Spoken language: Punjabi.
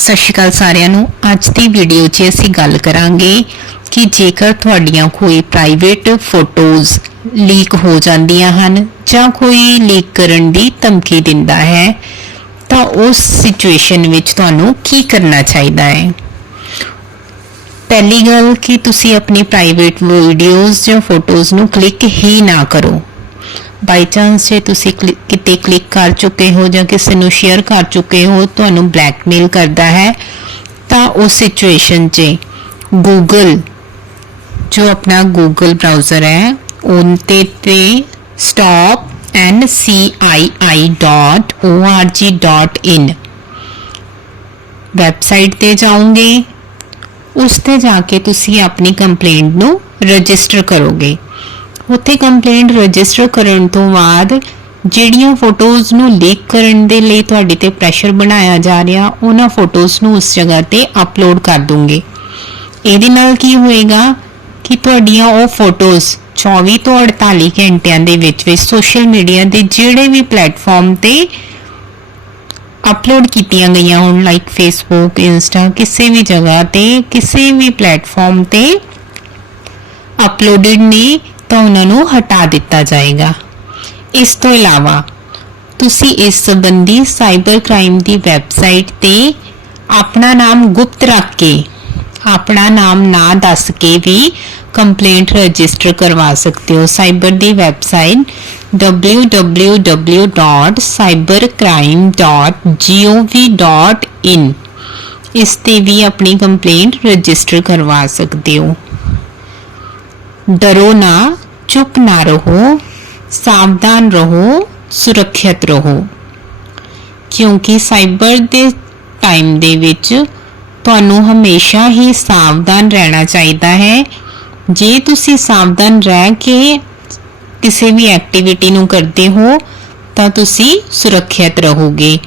ਸਤਿ ਸ਼੍ਰੀ ਅਕਾਲ ਸਾਰਿਆਂ ਨੂੰ। ਅੱਜ ਦੀ ਵੀਡੀਓ 'ਚ ਅਸੀਂ ਗੱਲ ਕਰਾਂਗੇ ਕਿ ਜੇਕਰ ਤੁਹਾਡੀਆਂ ਕੋਈ ਪ੍ਰਾਈਵੇਟ ਫੋਟੋਜ਼ ਲੀਕ ਹੋ ਜਾਂਦੀਆਂ ਹਨ ਜਾਂ ਕੋਈ ਲੀਕ ਕਰਨ ਦੀ ਧਮਕੀ ਦਿੰਦਾ ਹੈ, ਤਾਂ ਉਸ ਸਿਚੁਏਸ਼ਨ ਵਿੱਚ ਤੁਹਾਨੂੰ ਕੀ ਕਰਨਾ ਚਾਹੀਦਾ ਹੈ? ਪਹਿਲੀ ਗੱਲ ਕਿ ਤੁਸੀਂ ਆਪਣੀ ਪ੍ਰਾਈਵੇਟ ਵੀਡੀਓਜ਼ ਜਾਂ ਫੋਟੋਜ਼ ਨੂੰ ਕਲਿੱਕ ਹੀ ਨਾ ਕਰੋ। ਬਾਈ ਚਾਂਸ ਜੇ ਤੁਸੀਂ ਕਲਿ- ਕਿਤੇ ਕਲਿੱਕ ਕਰ ਚੁੱਕੇ ਹੋ ਜਾਂ ਕਿਸੇ ਨੂੰ ਸ਼ੇਅਰ ਕਰ ਚੁੱਕੇ ਹੋ, ਤੁਹਾਨੂੰ ਬਲੈਕਮੇਲ ਕਰਦਾ ਹੈ, ਤਾਂ ਉਸ ਸਿਚੁਏਸ਼ਨ 'ਚ ਗੂਗਲ ਜੋ ਆਪਣਾ ਗੂਗਲ ਬ੍ਰਾਊਜ਼ਰ ਹੈ, ਉਹਨ ਤੇ ਤੇ stopncii.org.in ਵੈਬਸਾਈਟ ਤੇ ਜਾਓਗੇ, ਉਸ ਤੇ ਜਾ ਕੇ ਤੁਸੀਂ ਆਪਣੀ ਕੰਪਲੇਂਟ ਨੂੰ ਰਜਿਸਟਰ ਕਰੋਗੇ। ਉੱਥੇ ਕੰਪਲੇਂਟ ਰਜਿਸਟਰ ਕਰਨ ਤੋਂ ਬਾਅਦ ਜਿਹੜੀਆਂ ਫੋਟੋਜ਼ ਨੂੰ ਲੀਕ ਕਰਨ ਦੇ ਲਈ ਤੁਹਾਡੇ ਤੇ ਪ੍ਰੈਸ਼ਰ ਬਣਾਇਆ ਜਾ ਰਿਹਾ, ਉਹਨਾਂ ਫੋਟੋਜ਼ ਨੂੰ ਉਸ ਜਗ੍ਹਾ ਤੇ ਅਪਲੋਡ ਕਰ ਦੂੰਗੇ। ਇਹਦੇ ਨਾਲ ਕੀ ਹੋਏਗਾ ਕਿ ਤੁਹਾਡੀਆਂ ਉਹ ਫੋਟੋਜ਼ 24 ਤੋਂ 48 ਘੰਟਿਆਂ ਦੇ ਵਿੱਚ ਵਿੱਚ ਸੋਸ਼ਲ ਮੀਡੀਆ ਦੇ ਜਿਹੜੇ ਵੀ ਪਲੇਟਫਾਰਮ ਤੇ ਅਪਲੋਡ ਕੀਤੀਆਂ ਗਈਆਂ ਹੋਣ ਲਾਈਕ ਫੇਸਬੁੱਕ ਇੰਸਟਾ ਕਿਸੇ ਵੀ ਜਗ੍ਹਾ ਤੇ, ਕਿਸੇ ਵੀ ਪਲੇਟਫਾਰਮ ਤੇ ਅਪਲੋਡਡ ਨੇ ਤਾਂ ਉਹਨਾਂ ਨੂੰ ਹਟਾ ਦਿੱਤਾ ਜਾਏਗਾ। ਇਸ ਤੋਂ ਇਲਾਵਾ, ਤੁਸੀਂ ਇਸ ਸੰਬੰਧੀ ਸਾਈਬਰ ਕ੍ਰਾਈਮ ਦੀ ਵੈਬਸਾਈਟ ਤੇ ਆਪਣਾ ਨਾਮ ਗੁਪਤ ਰੱਖ ਕੇ, ਆਪਣਾ ਨਾਮ ਨਾ ਦੱਸ ਕੇ ਵੀ ਕੰਪਲੇਂਟ ਰਜਿਸਟਰ ਕਰਵਾ ਸਕਦੇ ਹੋ। ਸਾਈਬਰ ਦੀ ਵੈਬਸਾਈਟ www.cybercrime.gov.in ਇਸ ਤੇ ਵੀ ਆਪਣੀ ਕੰਪਲੇਂਟ ਰਜਿਸਟਰ ਕਰਵਾ ਸਕਦੇ ਹੋ। ਡਰੋ ਨਾ ਚੁੱਪ ਨਾ ਰਹੋ, ਸਾਵਧਾਨ ਰਹੋ, ਸੁਰੱਖਿਅਤ ਰਹੋ। ਕਿਉਂਕਿ ਸਾਈਬਰ ਦੇ ਟਾਈਮ ਦੇ ਵਿੱਚ ਤੁਹਾਨੂੰ ਹਮੇਸ਼ਾ ਹੀ ਸਾਵਧਾਨ ਰਹਿਣਾ ਚਾਹੀਦਾ ਹੈ। ਜੇ ਤੁਸੀਂ ਸਾਵਧਾਨ ਰਹਿ ਕੇ ਕਿਸੇ ਵੀ ਐਕਟੀਵਿਟੀ ਨੂੰ ਕਰਦੇ ਹੋ, ਤਾਂ ਤੁਸੀਂ ਸੁਰੱਖਿਅਤ ਰਹੋਗੇ।